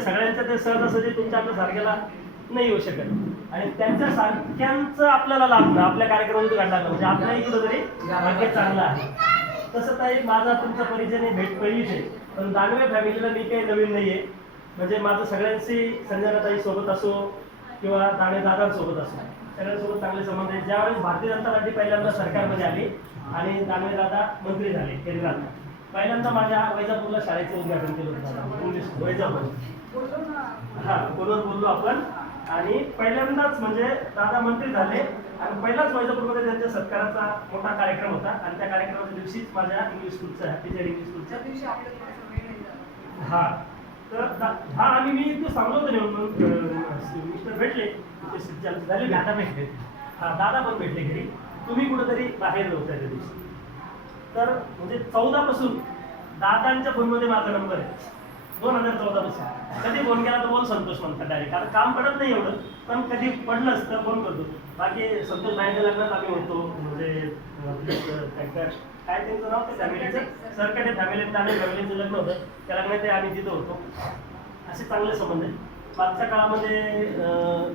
त्या सगळ्यांच्या ते सहजासहजी तुमच्या आपल्या सारख्याला नाही येऊ शकत. आणि त्यांच्या सारख्यांचं आपल्याला लाभ आपल्या कार्यक्रमातून काढला म्हणजे आपल्याही कुठंतरी भाग्य चांगलं आहे. तसं ताई माझा तुमचा परिचय नाही भेट पहिलीच आहे. पण दानवे फॅमिलीला मी काही नवीन नाही आहे म्हणजे माझं सगळ्यांशी संजनाताई सोबत असो किंवा दाणे दादांसोबत असो सगळ्यांसोबत चांगले संबंध आहेत. ज्यावेळेस भारतीय जनता पार्टी पहिल्यांदा सरकारमध्ये आली आणि दानवे दादा मंत्री झाले केंद्रात. पहिल्यांदा माझ्या वैजापूरला शाळेचं उद्घाटन केलं होतं वैजापूर. हा फोनवर बोललो आपण. आणि पहिल्यांदाच म्हणजे दादा मंत्री झाले. आणि पहिलाच वैजापूरमध्ये त्यांच्या सत्काराचा मोठा कार्यक्रम होता. आणि त्या कार्यक्रमाच्या दिवशीच माझ्या इंग्लिश स्कूलचा टीचर इंग्लिश स्कूलच्या दिवशी. हा. तर हा आणि मी ते सांगलो होतो अं, मिस्टर भेटले. झाले. दादा भेटले. हा दादा पण भेटले घरी. तुम्ही कुठेतरी बाहेर नव्हत्या त्या दिवशी. तर म्हणजे चौदा पासून दादांच्या फोनमध्ये माझा नंबर आहे. दोन हजार चौदा पासून कधी फोन केला तर बोल संतोष म्हणतात डायरेक्ट कारण काम पडत नाही एवढं पण कधी पडलंच तर फोन करतो. बाकी संतोष भाईच्या लग्नात आम्ही होतो म्हणजे त्यांचं काय त्यांचं नाव? ते फॅमिलीचं सरकडे फॅमिली आम्ही फॅमिलीचं लग्न होतं. त्या लग्नात आम्ही तिथं होतो. असे चांगले संबंध आहेत. मागच्या काळामध्ये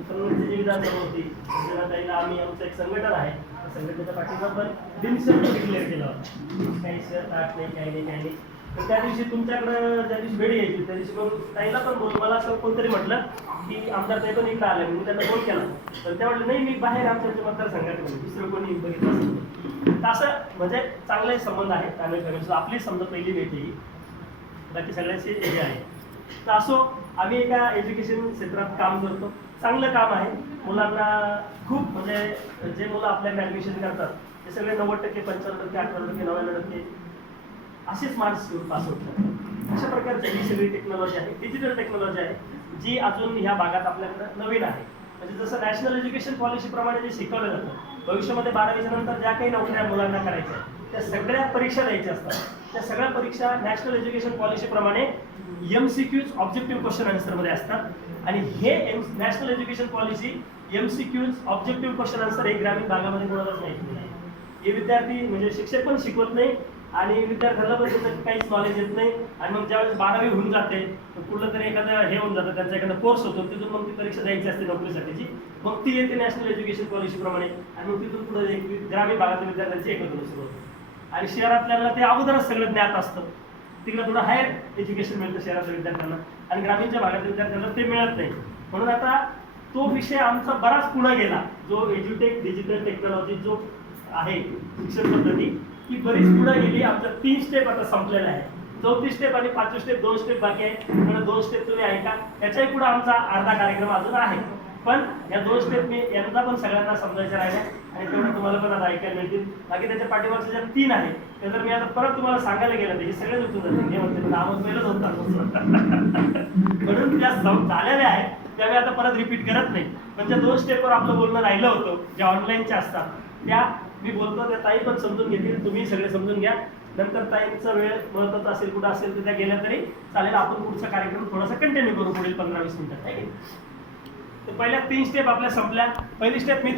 तरुणांची जी विधानसभा होती. ताईला आम्ही आमचं एक संघटन आहे. त्या संघटनेच्या पाठीमा पण बिनशर्त डिक्लेअर केला होता. काही शर्त आठ नाही काही नाही काही नाही. तर त्या दिवशी तुमच्याकडं ज्या दिवशी भेट यायची त्या दिवशी मग ताईला पण बोल. मला असं कोणतरी म्हटलं की आमदार ताई पण इकडे आले मी त्यांना फोन केला. तर त्या म्हटलं नाही मी बाहेर आमच्या मतदार मतदारसंघात म्हणजे दुसरं कोणी बघितलं असेल तर असं म्हणजे चांगले संबंध आहेत त्यामुळे फॅमिली आपली समजा पहिली भेट ही. बाकी सगळ्यांचे हे आहे. तर असो आम्ही एका एज्युकेशन क्षेत्रात काम करतो. चांगलं काम आहे. मुलांना खूप म्हणजे जे मुलं आपल्याकडे ॲडमिशन करतात ते सगळे नव्वद टक्के पंच्याण्णव टक्के अठरा टक्के नव्याण्णव टक्के असेच मार्क्स घेऊन पास होतात अशा प्रकारची ही सगळी टेक्नॉलॉजी आहे डिजिटल टेक्नॉलॉजी आहे जी अजून ह्या भागात आपल्याकडे नवीन आहे. म्हणजे जसं नॅशनल एज्युकेशन पॉलिसीप्रमाणे जे शिकवलं जातं भविष्यामध्ये बारावीच्या नंतर ज्या काही नोकऱ्या मुलांना करायच्या त्या सगळ्या परीक्षा द्यायच्या असतात. त्या सगळ्या परीक्षा national education पॉलिसीप्रमाणे M C Qs objective question आन्सरमध्ये असतात. आणि हे national education policy M C Qs objective question answer हे ग्रामीण भागामध्ये कोणालाच माहिती नाही. हे विद्यार्थी म्हणजे शिक्षक पण शिकवत नाही आणि विद्यार्थ्यांना पण त्याचं काहीच नॉलेज येत नाही. आणि मग ज्यावेळेस बारावी होऊन जाते तर कुठलं तरी एखादं हे होऊन जातं त्यांचा एखादा कोर्स होतो तिथून मग ती परीक्षा द्यायची असते नोकरीसाठीची. मग ती येते नॅशनल एज्युकेशन पॉलिसीप्रमाणे आणि मग तिथून पुढे एक ग्रामीण भागातील विद्यार्थ्यांची एकत्र सुरू होते. आणि शहरातल्याला ते अगोदरच सगळं ज्ञात असतं. तिकडे थोडं हायर एज्युकेशन मिळतं शहरातल्या विद्यार्थ्यांना. आणि ग्रामीणच्या भागातील विद्यार्थ्यांना ते मिळत नाही. म्हणून आता तो विषय आमचा बराच पुढे गेला. जो एज्युटेक डिजिटल टेक्नॉलॉजी जो आहे शिक्षण पद्धती ही बरीच पुढे गेली आमचा तीन स्टेप आता संपलेला आहे. चौथी स्टेप आणि पाचवी स्टेप दोन स्टेप बाकी आहे दोन स्टेप तुम्ही ऐका. त्याच्याही पुढे आमचा अर्धा कार्यक्रम अजून आहे. पण या दोन स्टेप मी यांना पण सगळ्यांना समजायच्या राहिल्या. आणि तेवढं तुम्हाला पण आता ऐकायला मिळतील. बाकी त्याच्या पाठीमागचे ज्या तीन आहे ते जर मी आता परत तुम्हाला सांगायला गेलं तर हे सगळेच उठून जातील हे म्हणते नामच पहिलंच होता. म्हणून त्या झालेल्या आहेत त्या मी आता परत रिपीट करत नाही. पण त्या दोन स्टेपवर आपलं बोलणं राहिलं होतं जे ऑनलाईनच्या असतात त्या मी बोलतो त्या ताई पण समजून घेतील. तुम्ही सगळे समजून घ्या. नंतर ताईंचा वेळ महत्त्वाचा असेल कुठं असेल तर त्या गेल्या तरी चालेल. आपण पुढचा कार्यक्रम थोडासा कंटिन्यू करू पुढील पंधरा वीस मिनिटात तर पहिल्या तीन स्टेप आपल्या संपल्या. पहिली स्टेप मी